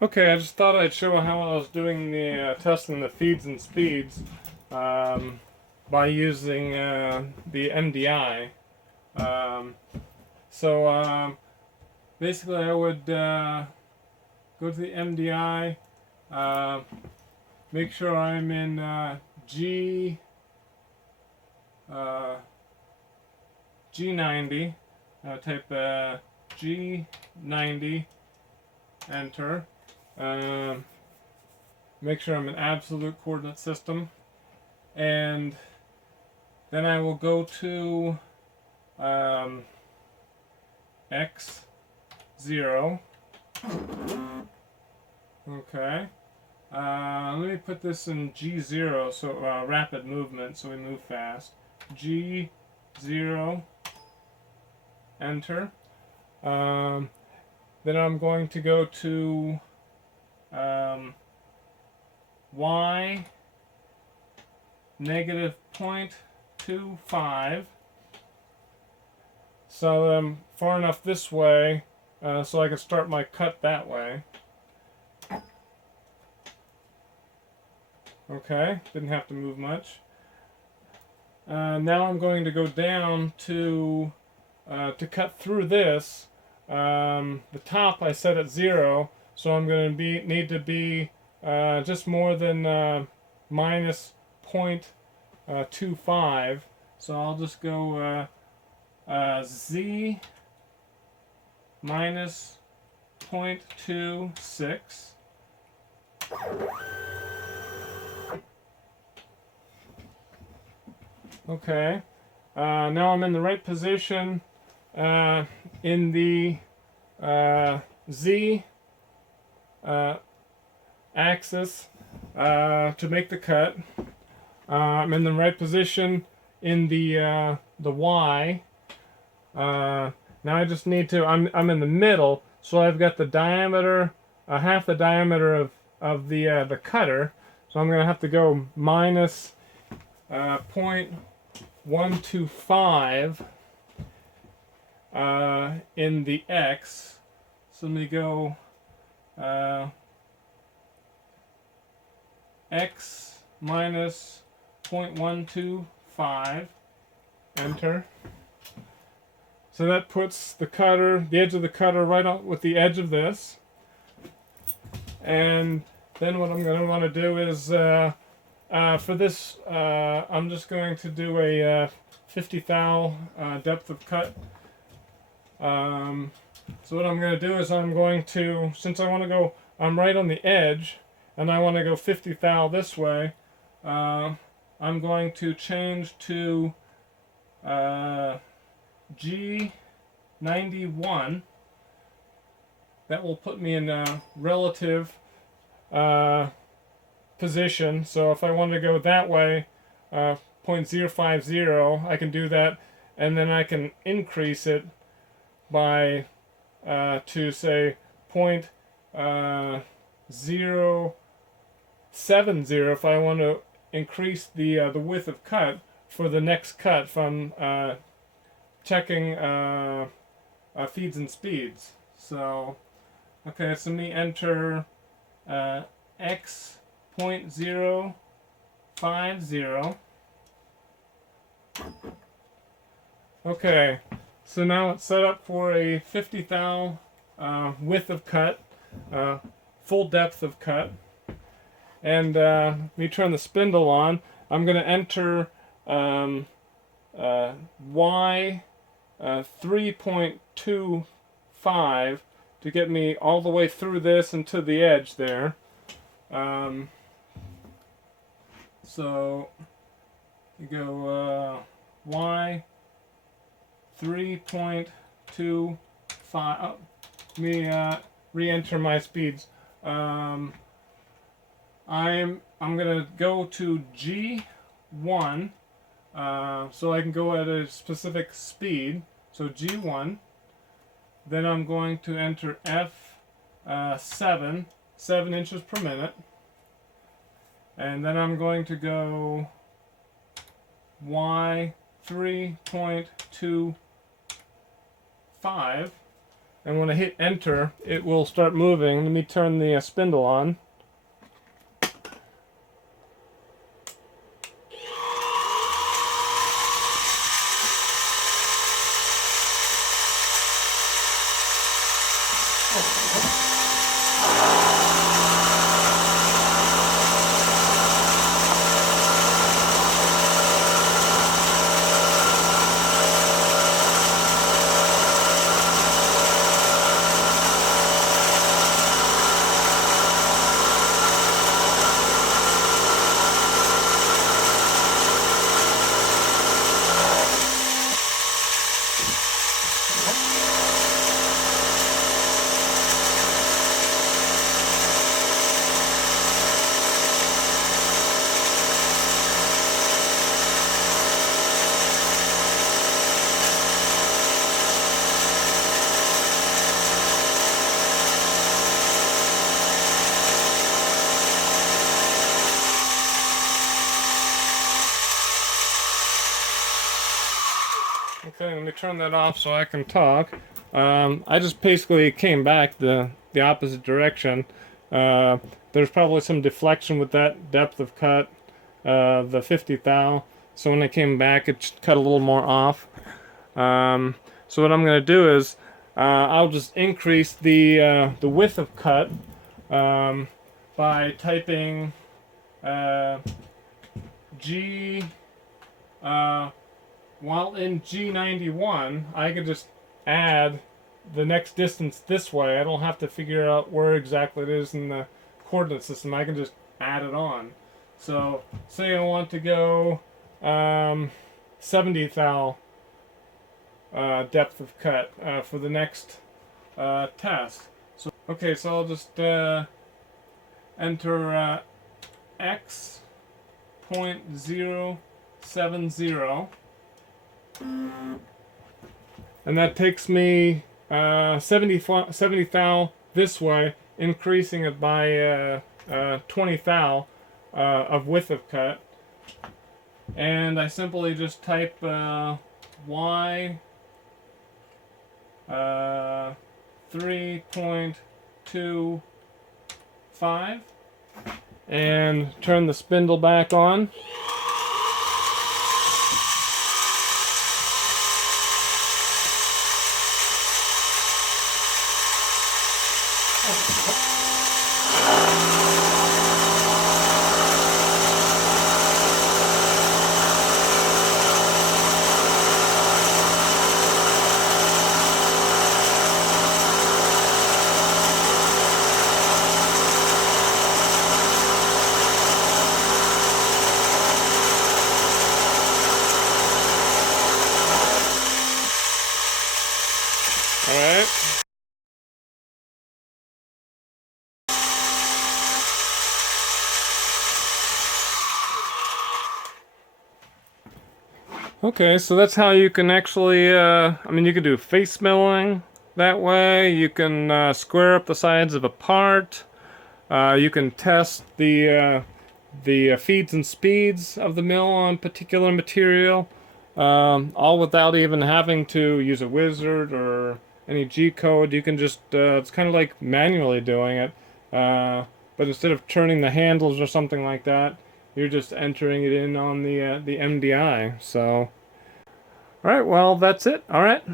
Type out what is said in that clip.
Okay, I just thought I'd show how I was doing the testing the feeds and speeds um, by using the MDI. Um, so basically, I would go to the MDI, uh, make sure I'm in G uh, G90. Type G90, enter. Um, Make sure I'm in absolute coordinate system, and then I will go to x0. Okay. Let me put this in G0, so rapid movement, so we move fast. G0, enter. Then I'm going to go to y negative 0.25. So I'm far enough this way so I can start my cut that way. Okay, didn't have to move much. Now I'm going to go down to cut through this. The top I set at 0, so I'm going to need to be just more than minus 0.25. So I'll just go z minus 0.26. Okay. Now I'm in the right position in the z axis to make the cut. I'm in the right position in the y. Now I just need to. I'm in the middle, so I've got the diameter, half the diameter of the cutter. So I'm gonna have to go minus 0.125 in the x. So let me go x minus 0.125, enter. So that puts the cutter, the edge of the cutter, right on with the edge of this. And then what I'm going to want to do is, for this, I'm just going to do a 50 thou depth of cut. So what I'm going to do is I'm going to, since I want to go, I'm right on the edge, and I want to go 50 thou this way, I'm going to change to G91. That will put me in a relative position. So if I want to go that way, 0.050, I can do that, and then I can increase it by to say 0.070 if I want to increase the width of cut for the next cut from checking feeds and speeds. So okay, so let me enter x 0.050. Okay, so now it's set up for a 50 thou width of cut, full depth of cut. And let me turn the spindle on. I'm going to enter y 3.25 to get me all the way through this and to the edge there. So you go y 3.25. Oh, let me re-enter my speeds. I'm gonna go to G1, so I can go at a specific speed. So G1. Then I'm going to enter F7, 7 inches per minute. And then I'm going to go Y 3.25. and when I hit enter, it will start moving. Let me turn the spindle on. Okay, let me turn that off so I can talk. I just basically came back the opposite direction. There's probably some deflection with that depth of cut, the 50 thou. So when I came back, it cut a little more off. So what I'm going to do is I'll just increase the width of cut by typing G. While in G91, I could just add the next distance this way. I don't have to figure out where exactly it is in the coordinate system. I can just add it on. So, say I want to go 70 thou depth of cut for the next test. So, okay, so I'll just enter x 0.070. And that takes me 70 thou this way, increasing it by 20 thou of width of cut. And I simply just type y 3.25 and turn the spindle back on. Alright. Okay, so that's how you can actually, I mean, you can do face milling that way. You can square up the sides of a part. You can test the feeds and speeds of the mill on particular material, all without even having to use a wizard or any G code. You can just, it's kind of like manually doing it, but instead of turning the handles or something like that, you're just entering it in on the MDI. So, all right, well, that's it. All right.